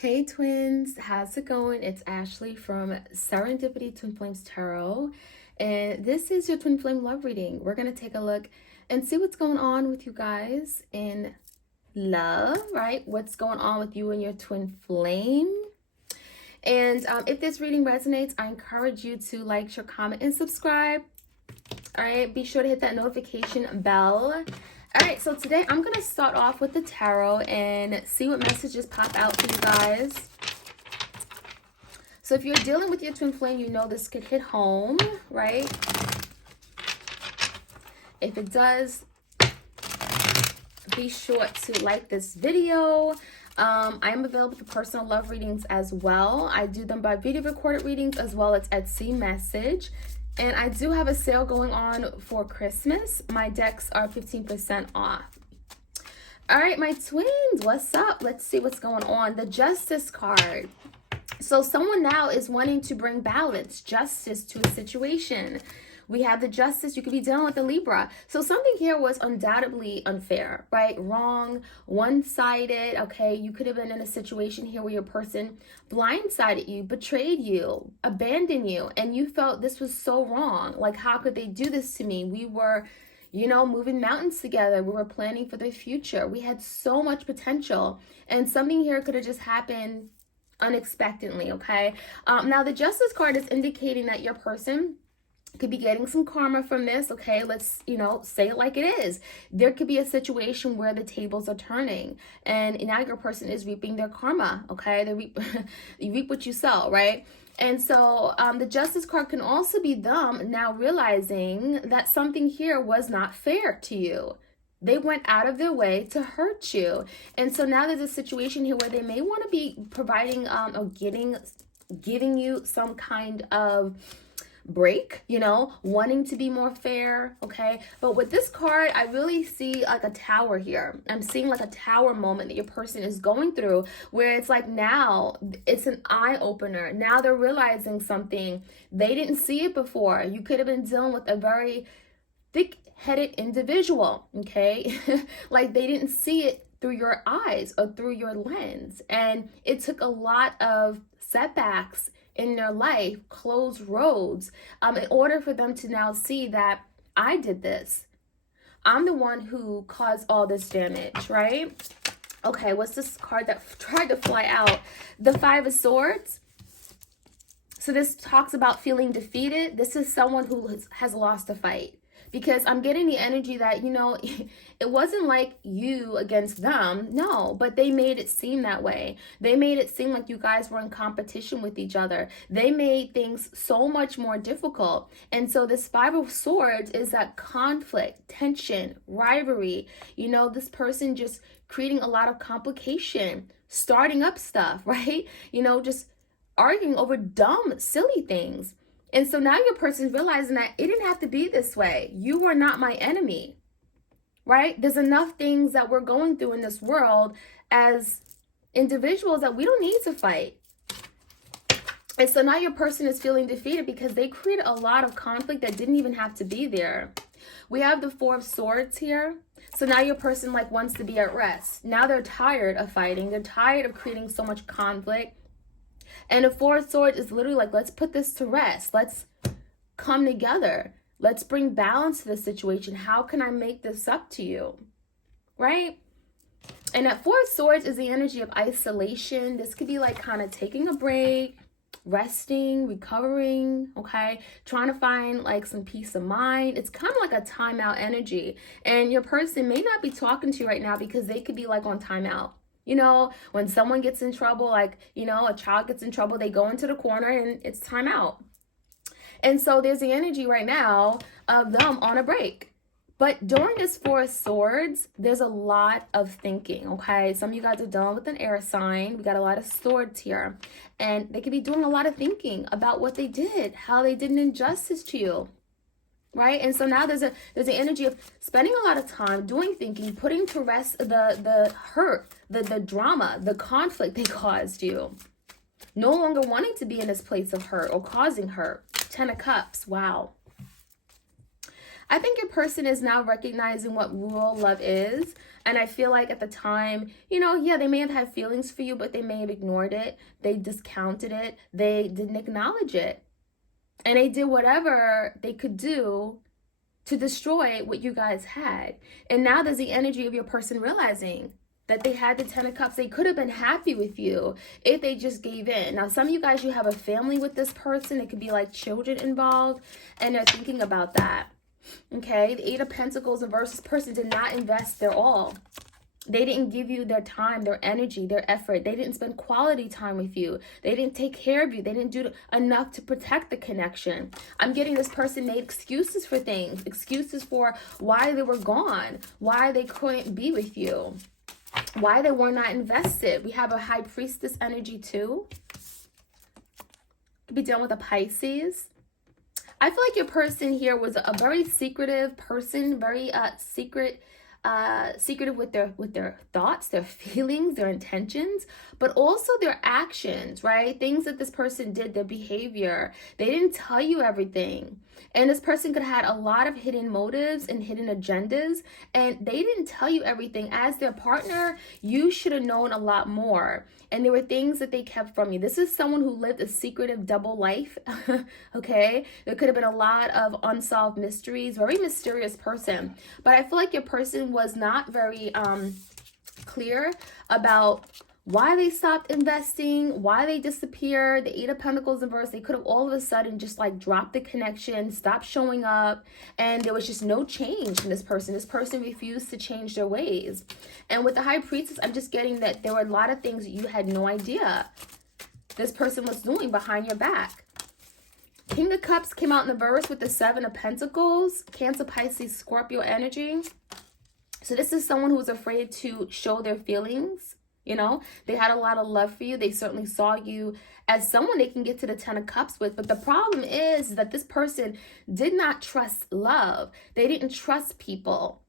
Hey twins, how's it going? It's Ashley from Serendipity Twin Flames Tarot, and this is your Twin Flame love reading. We're going to take a look and see what's going on with you guys in love, right? What's going on with you and your twin flame. And if this reading resonates, I encourage you to like, share, comment, and subscribe. All right, be sure to hit that notification bell. All right, so today I'm going to start off with the tarot and see what messages pop out for you guys. So if you're dealing with your twin flame, you know this could hit home, right? If it does, be sure to like this video. I am available for personal love readings as well. I do them by video recorded readings as well as Etsy message. And I do have a sale going on for Christmas. My decks are 15% off. All right, my twins, what's up? Let's see what's going on. The Justice card. So someone now is wanting to bring balance, justice to a situation. We have the Justice. You could be dealing with the Libra. So something here was undoubtedly unfair, right? Wrong, one-sided, okay? You could have been in a situation here where your person blindsided you, betrayed you, abandoned you, and you felt this was so wrong. Like, how could they do this to me? We were, you know, moving mountains together. We were planning for the future. We had so much potential, and something here could have just happened unexpectedly, okay? Now, the Justice card is indicating that your person could be getting some karma from this, okay? Let's, say it like it is. There could be a situation where the tables are turning and now your person is reaping their karma, okay? You reap what you sow, right? And so the Justice card can also be them now realizing that something here was not fair to you. They went out of their way to hurt you. And so now there's a situation here where they may want to be providing or giving you some kind of break, wanting to be more fair, okay? But with this card, I really see like a tower here. I'm seeing like a tower moment that your person is going through where it's like now it's an eye opener. Now they're realizing something. They didn't see it before. You could have been dealing with a very thick-headed individual, okay? Like they didn't see it through your eyes or through your lens. And it took a lot of setbacks in their life, closed roads, in order for them to now see that I did this. I'm the one who caused all this damage, right? Okay, what's this card that tried to fly out? The Five of Swords. So this talks about feeling defeated. This is someone who has lost a fight. Because I'm getting the energy that, it wasn't like you against them. No, but they made it seem that way. They made it seem like you guys were in competition with each other. They made things so much more difficult. And so this Five of Swords is that conflict, tension, rivalry. This person just creating a lot of complication, starting up stuff, right? Just arguing over dumb, silly things. And so now your person's realizing that it didn't have to be this way. You were not my enemy, right? There's enough things that we're going through in this world as individuals that we don't need to fight. And so now your person is feeling defeated because they created a lot of conflict that didn't even have to be there. We have the Four of Swords here. So now your person wants to be at rest. Now they're tired of fighting. They're tired of creating so much conflict. And the Four of Swords is literally like, let's put this to rest. Let's come together. Let's bring balance to the situation. How can I make this up to you? Right? And that Four of Swords is the energy of isolation. This could be like kind of taking a break, resting, recovering, okay? Trying to find like some peace of mind. It's kind of like a timeout energy. And your person may not be talking to you right now because they could be like on timeout. When someone gets in trouble, a child gets in trouble, they go into the corner and it's time out. And so there's the energy right now of them on a break. But during this Four of Swords, there's a lot of thinking, okay? Some of you guys are dealing with an air sign. We got a lot of swords here. And they could be doing a lot of thinking about what they did, how they did an injustice to you. Right? And so now there's an energy of spending a lot of time doing thinking, putting to rest the hurt, the drama, the conflict they caused you. No longer wanting to be in this place of hurt or causing hurt. 10 of Cups. Wow. I think your person is now recognizing what real love is. And I feel like at the time, you know, yeah, they may have had feelings for you, but they may have ignored it. They discounted it. They didn't acknowledge it. And they did whatever they could do to destroy what you guys had. And now there's the energy of your person realizing that they had the 10 of Cups. They could have been happy with you if they just gave in. Now, some of you guys, you have a family with this person. It could be like children involved, and they're thinking about that. Okay, the 8 of Pentacles in reverse. This person did not invest their all. They didn't give you their time, their energy, their effort. They didn't spend quality time with you. They didn't take care of you. They didn't do enough to protect the connection. I'm getting this person made excuses for things, excuses for why they were gone, why they couldn't be with you, why they were not invested. We have a High Priestess energy too. Could be dealing with a Pisces. I feel like your person here was a very secretive person, very secretive with their thoughts, their feelings, their intentions, but also their actions, right? Things that this person did, their behavior. They didn't tell you everything. And this person could have had a lot of hidden motives and hidden agendas, and they didn't tell you everything. As their partner, you should have known a lot more. And there were things that they kept from you. This is someone who lived a secretive double life, okay? There could have been a lot of unsolved mysteries, very mysterious person. But I feel like your person was not very clear about why they stopped investing, why they disappeared. The 8 of Pentacles in reverse, they could have all of a sudden just like dropped the connection, stopped showing up, and there was just no change in this person. This person refused to change their ways. And with the High Priestess, I'm just getting that there were a lot of things you had no idea this person was doing behind your back. King of Cups came out in the reverse with the 7 of Pentacles, Cancer, Pisces, Scorpio energy. So this is someone who was afraid to show their feelings. You know, they had a lot of love for you. They certainly saw you as someone they can get to the 10 of Cups with. But the problem is that this person did not trust love. They didn't trust people.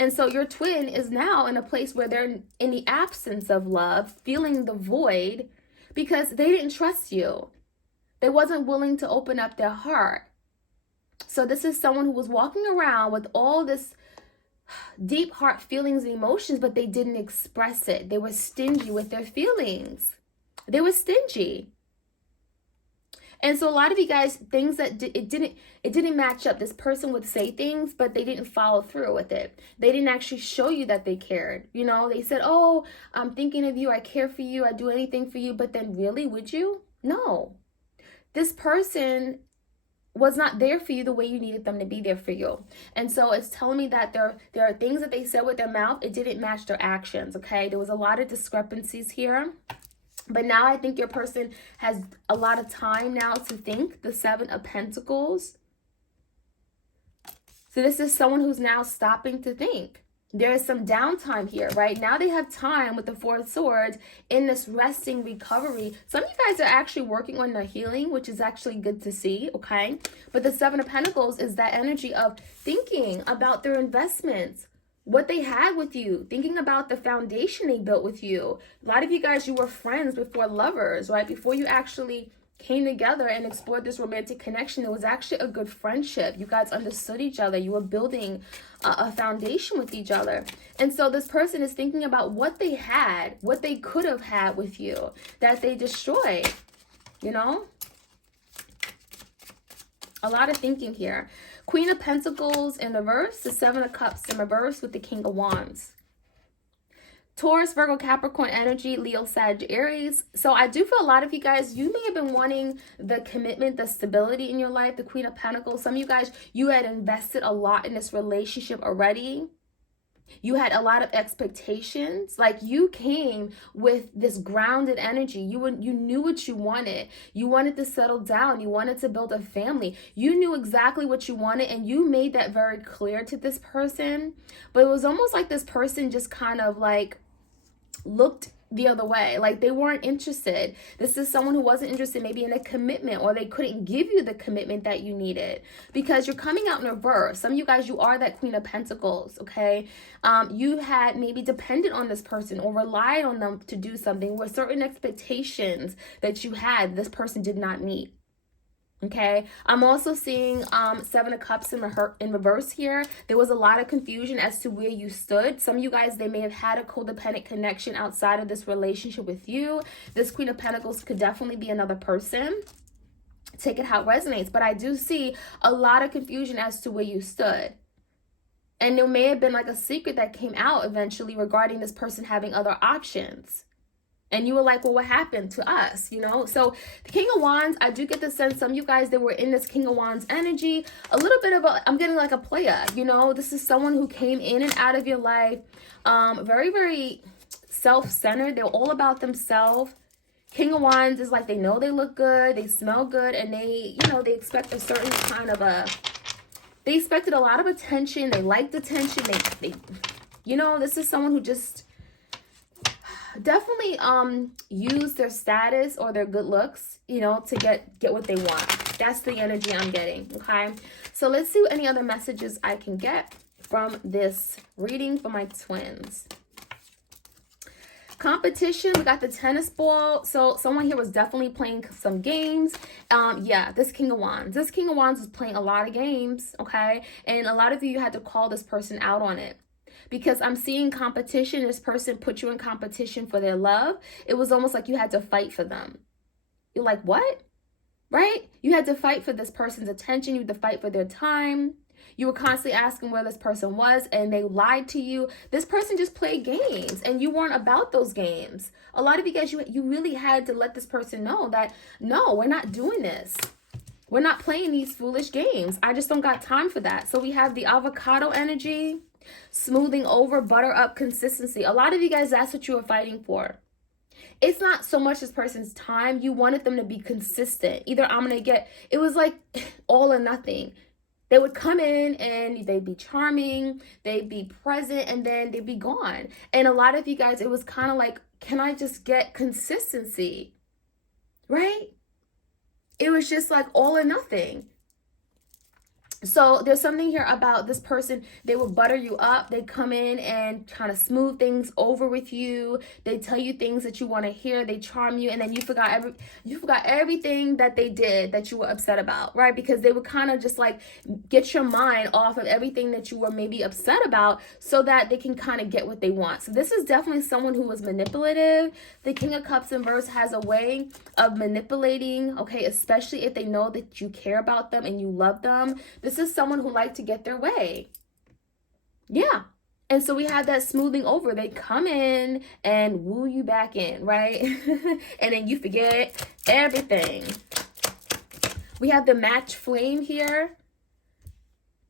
And so your twin is now in a place where they're in the absence of love, feeling the void because they didn't trust you. They wasn't willing to open up their heart. So this is someone who was walking around with all this deep heart feelings and emotions, but they didn't express it. They were stingy with their feelings. They were stingy. And so a lot of you guys, things that it didn't match up. This person would say things, but they didn't follow through with it. They didn't actually show you that they cared. You know, they said, oh, I'm thinking of you. I care for you. I do anything for you. But then really, would you? No. This person was not there for you the way you needed them to be there for you. And so it's telling me that there are things that they said with their mouth, it didn't match their actions, okay? There was a lot of discrepancies here. But now I think your person has a lot of time now to think, the 7 of Pentacles. So this is someone who's now stopping to think. There is some downtime here, right? Now they have time with the 4 of Swords in this resting recovery. Some of you guys are actually working on their healing, which is actually good to see, okay? But the 7 of Pentacles is that energy of thinking about their investments, what they had with you, thinking about the foundation they built with you. A lot of you guys, you were friends before lovers, right? Before you actually came together and explored this romantic connection, it was actually a good friendship. You guys understood each other. You were building a foundation with each other. And so this person is thinking about what they had, what they could have had with you, that they destroyed, you know? A lot of thinking here. Queen of Pentacles in reverse, the 7 of Cups in reverse with the King of Wands. Taurus, Virgo, Capricorn energy, Leo, Sag, Aries. So I do feel a lot of you guys, you may have been wanting the commitment, the stability in your life, the Queen of Pentacles. Some of you guys, you had invested a lot in this relationship already. You had a lot of expectations. Like you came with this grounded energy. You knew what you wanted. You wanted to settle down. You wanted to build a family. You knew exactly what you wanted, and you made that very clear to this person. But it was almost like this person just kind of like looked the other way, like they weren't interested. This is someone who wasn't interested maybe in a commitment, or they couldn't give you the commitment that you needed because you're coming out in reverse. Some of you guys, you are that Queen of Pentacles, okay? You had maybe depended on this person or relied on them to do something with certain expectations that you had this person did not meet. Okay, I'm also seeing Seven of Cups in reverse here. There was a lot of confusion as to where you stood. Some of you guys, they may have had a codependent connection outside of this relationship with you. This Queen of Pentacles could definitely be another person. Take it how it resonates. But I do see a lot of confusion as to where you stood. And there may have been like a secret that came out eventually regarding this person having other options. And you were like, well, what happened to us? You know, so the King of Wands, I do get the sense some of you guys that were in this King of Wands energy, a little bit of I'm getting like a player, you know, this is someone who came in and out of your life, very, very self-centered. They're all about themselves. King of Wands is like, they know they look good, they smell good, and they, you know, they expect a certain kind of they expected a lot of attention. They liked attention. They, you know, this is someone who just definitely use their status or their good looks, you know, to get what they want. That's the energy I'm getting. Okay, so let's see what any other messages I can get from this reading for my twins. Competition, we got the tennis ball. So someone here was definitely playing some games. Yeah, this King of Wands is playing a lot of games. Okay, and a lot of you had to call this person out on it. Because I'm seeing competition. This person put you in competition for their love. It was almost like you had to fight for them. You're like, what? Right? You had to fight for this person's attention. You had to fight for their time. You were constantly asking where this person was, and they lied to you. This person just played games, and you weren't about those games. A lot of you guys, you really had to let this person know that, no, we're not doing this. We're not playing these foolish games. I just don't got time for that. So we have the avocado energy. Smoothing over, butter up, consistency. A lot of you guys, that's what you were fighting for. It's not so much this person's time. You wanted them to be consistent. Either I'm going to get, it was like all or nothing. They would come in and they'd be charming, they'd be present, and then they'd be gone. And a lot of you guys, it was kind of like, can I just get consistency? Right? It was just like all or nothing. So there's something here about this person. They will butter you up. They come in and kind of smooth things over with you. They tell you things that you want to hear. They charm you, and then you forgot everything that they did that you were upset about, right? Because they would kind of just like get your mind off of everything that you were maybe upset about, so that they can kind of get what they want. So this is definitely someone who was manipulative. The King of Cups in verse has a way of manipulating, okay, especially if they know that you care about them and you love them. This is someone who likes to get their way. Yeah. And so we have that smoothing over. They come in and woo you back in, right? And then you forget everything. We have the match flame here.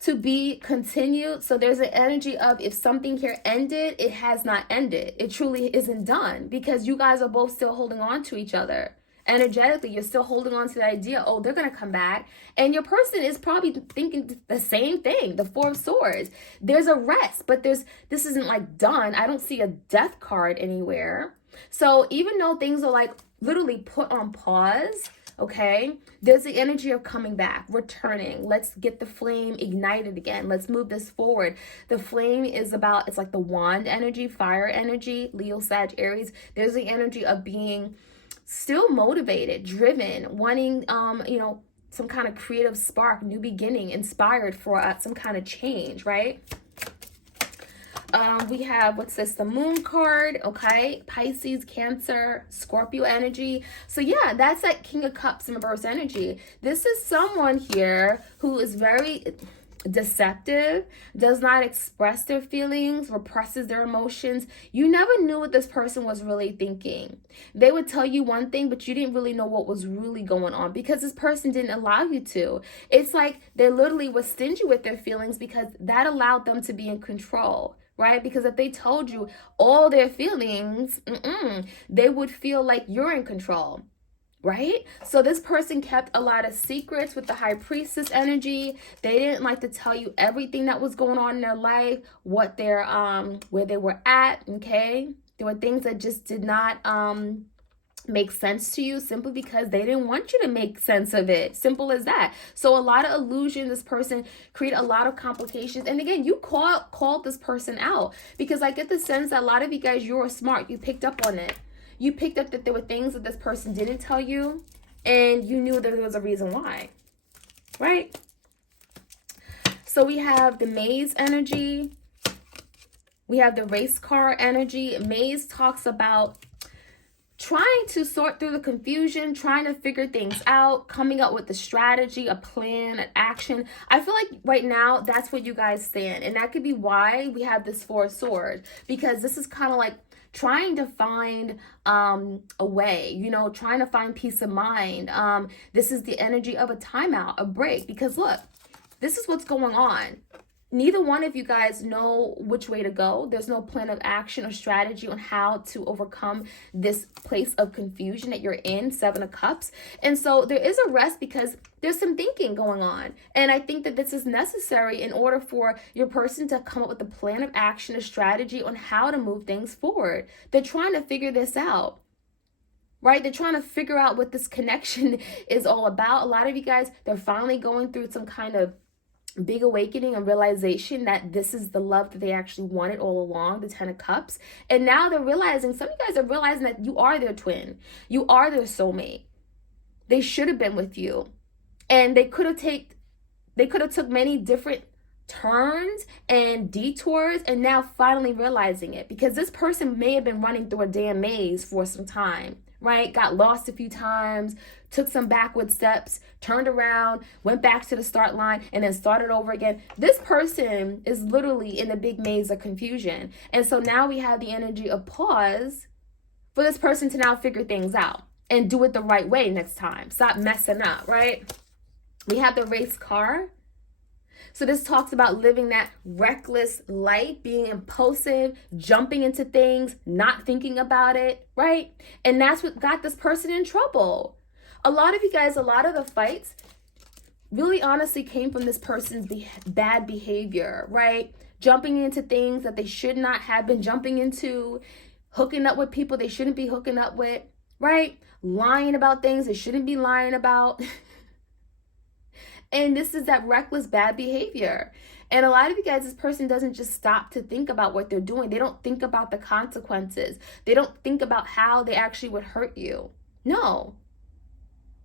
To be continued. So there's an energy of, if something here ended, it has not ended. It truly isn't done, because you guys are both still holding on to each other. Energetically, you're still holding on to the idea, oh, they're going to come back. And your person is probably thinking the same thing, the Four of Swords. There's a rest, but this isn't like done. I don't see a death card anywhere. So even though things are like literally put on pause, okay, there's the energy of coming back, returning. Let's get the flame ignited again. Let's move this forward. The flame is about, it's like the wand energy, fire energy, Leo, Sag, Aries. There's the energy of being still motivated, driven, wanting, you know, some kind of creative spark, new beginning, inspired for some kind of change, right? We have, what's this? The Moon card, okay? Pisces, Cancer, Scorpio energy. So yeah, that's that King of Cups in reverse energy. This is someone here who is very deceptive, does not express their feelings, represses their emotions. You never knew what this person was really thinking. They would tell you one thing, but you didn't really know what was really going on, because this person didn't allow you to. It's like they literally were stingy with their feelings, because that allowed them to be in control, right? Because if they told you all their feelings, they would feel like you're in control. Right? So this person kept a lot of secrets with the High Priestess energy. They didn't like to tell you everything that was going on in their life, what their where they were at, okay? There were things that just did not make sense to you, simply because they didn't want you to make sense of it. Simple as that. So a lot of illusion. This person created a lot of complications. And again, you called this person out, because I get the sense that a lot of you guys, you're smart. You picked up on it. You picked up that there were things that this person didn't tell you, and you knew that there was a reason why, right? So we have the maze energy. We have the race car energy. Maze talks about trying to sort through the confusion, trying to figure things out, coming up with a strategy, a plan, an action. I feel like right now that's where you guys stand. And that could be why we have this Four of Swords, because this is kind of like trying to find a way, you know, trying to find peace of mind. This is the energy of a timeout, a break, because look, this is what's going on. Neither one of you guys know which way to go. There's no plan of action or strategy on how to overcome this place of confusion that you're in, Seven of Cups. And so there is a rest because there's some thinking going on. And I think that this is necessary in order for your person to come up with a plan of action, a strategy on how to move things forward. They're trying to figure this out, right? They're trying to figure out what this connection is all about. A lot of you guys, they're finally going through some kind of big awakening and realization that this is the love that they actually wanted all along, the Ten of Cups. And now they're realizing, some of you guys are realizing that you are their twin. You are their soulmate. They should have been with you. And they could have took many different turns and detours, and now finally realizing it, because this person may have been running through a damn maze for some time, right? Got lost a few times, took some backward steps, turned around, went back to the start line, and then started over again. This person is literally in a big maze of confusion. And so now we have the energy of pause for this person to now figure things out and do it the right way next time. Stop messing up, right? We have the race car. So this talks about living that reckless life, being impulsive, jumping into things, not thinking about it, right? And that's what got this person in trouble. A lot of you guys, a lot of the fights really honestly came from this person's bad behavior, right? Jumping into things that they should not have been jumping into, hooking up with people they shouldn't be hooking up with, right? Lying about things they shouldn't be lying about. And this is that reckless bad behavior. And a lot of you guys, this person doesn't just stop to think about what they're doing. They don't think about the consequences. They don't think about how they actually would hurt you. No.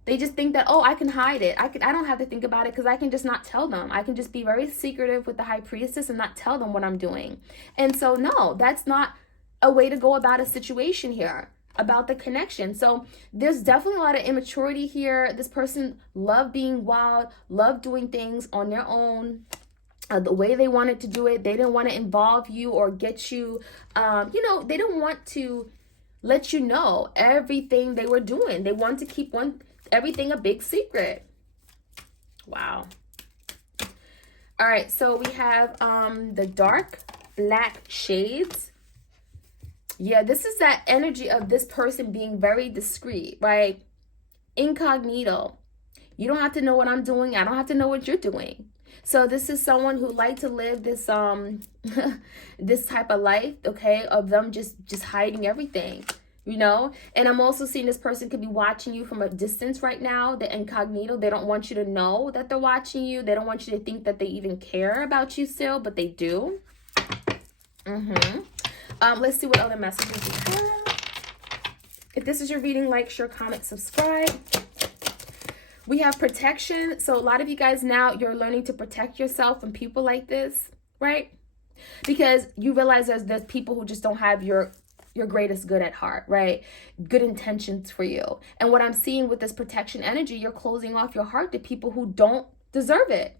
They just think that, oh, I can hide it. I don't have to think about it because I can just not tell them. I can just be very secretive with the High Priestess and not tell them what I'm doing. And so, no, that's not a way to go about a situation here, about the connection. So there's definitely a lot of immaturity here. This person loved being wild, loved doing things on their own, the way they wanted to do it. They didn't want to involve you or get you, they didn't want to let you know everything they were doing. They wanted to keep everything a big secret. Wow. All right, so we have the dark black shades. Yeah, this is that energy of this person being very discreet, right? Incognito. You don't have to know what I'm doing. I don't have to know what you're doing. So this is someone who liked to live this this type of life, okay, of them just hiding everything, you know? And I'm also seeing this person could be watching you from a distance right now, the incognito. They don't want you to know that they're watching you. They don't want you to think that they even care about you still, but they do. Let's see what other messages we have. If this is your reading, like, share, comment, subscribe. We have protection. So a lot of you guys now, you're learning to protect yourself from people like this, right? Because you realize there's people who just don't have your greatest good at heart, right? Good intentions for you. And what I'm seeing with this protection energy, you're closing off your heart to people who don't deserve it.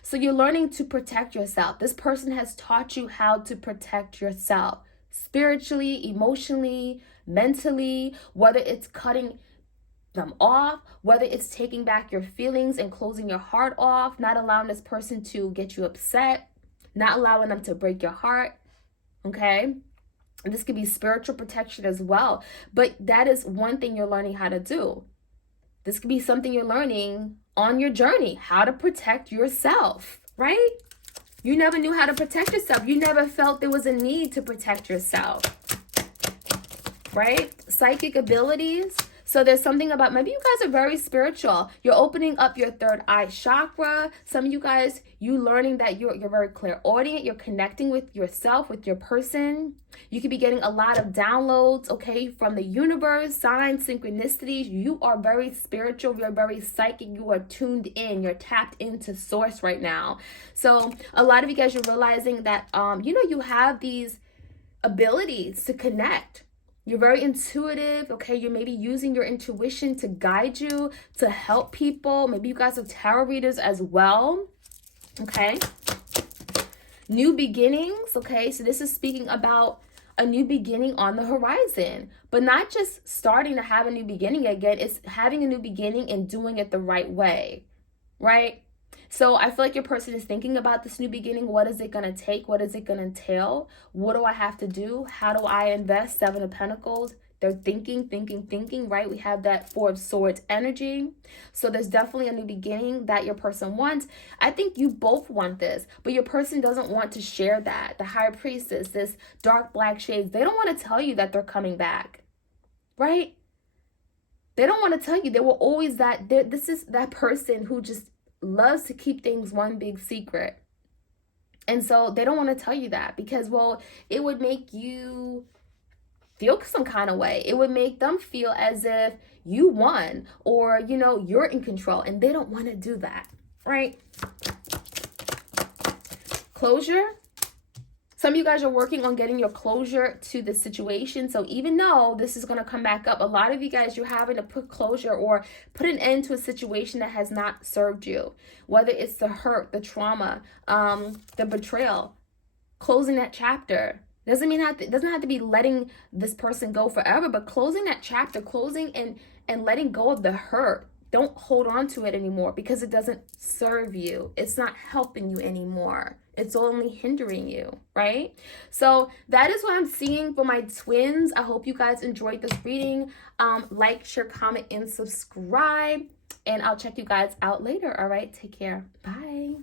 So you're learning to protect yourself. This person has taught you how to protect yourself spiritually, emotionally, mentally, whether it's cutting them off, whether it's taking back your feelings and closing your heart off, not allowing this person to get you upset, not allowing them to break your heart, okay? This could be spiritual protection as well, but that is one thing you're learning how to do. This could be something you're learning on your journey, how to protect yourself, right? You never knew how to protect yourself. You never felt there was a need to protect yourself, right? Psychic abilities. So there's something about, maybe you guys are very spiritual. You're opening up your third eye chakra. Some of you guys, you learning that you're very clairaudient. You're connecting with yourself, with your person. You could be getting a lot of downloads, okay, from the universe, signs, synchronicities. You are very spiritual. You're very psychic. You are tuned in. You're tapped into source right now. So a lot of you guys, you're realizing that, you have these abilities to connect. You're very intuitive, okay? You're maybe using your intuition to guide you, to help people. Maybe you guys are tarot readers as well, okay? New beginnings, okay? So this is speaking about a new beginning on the horizon, but not just starting to have a new beginning again. It's having a new beginning and doing it the right way, right? So I feel like your person is thinking about this new beginning. What is it going to take? What is it going to entail? What do I have to do? How do I invest? Seven of Pentacles. They're thinking, right? We have that Four of Swords energy. So there's definitely a new beginning that your person wants. I think you both want this, but your person doesn't want to share that. The High Priestess, this dark black shades, they don't want to tell you that they're coming back, right? They don't want to tell you. They were always that. This is that person who just loves to keep things one big secret. And so they don't want to tell you that because, well, it would make you feel some kind of way. It would make them feel as if you won or, you're in control, and they don't want to do that, right? Closure. Some of you guys are working on getting your closure to the situation. So even though this is going to come back up, a lot of you guys, you're having to put closure or put an end to a situation that has not served you. Whether it's the hurt, the trauma, the betrayal, closing that chapter. Doesn't have to be letting this person go forever, but closing that chapter, closing and letting go of the hurt. Don't hold on to it anymore because it doesn't serve you. It's not helping you anymore. It's only hindering you, right? So that is what I'm seeing for my twins. I hope you guys enjoyed this reading. Like, share, comment, and subscribe. And I'll check you guys out later. All right, take care. Bye.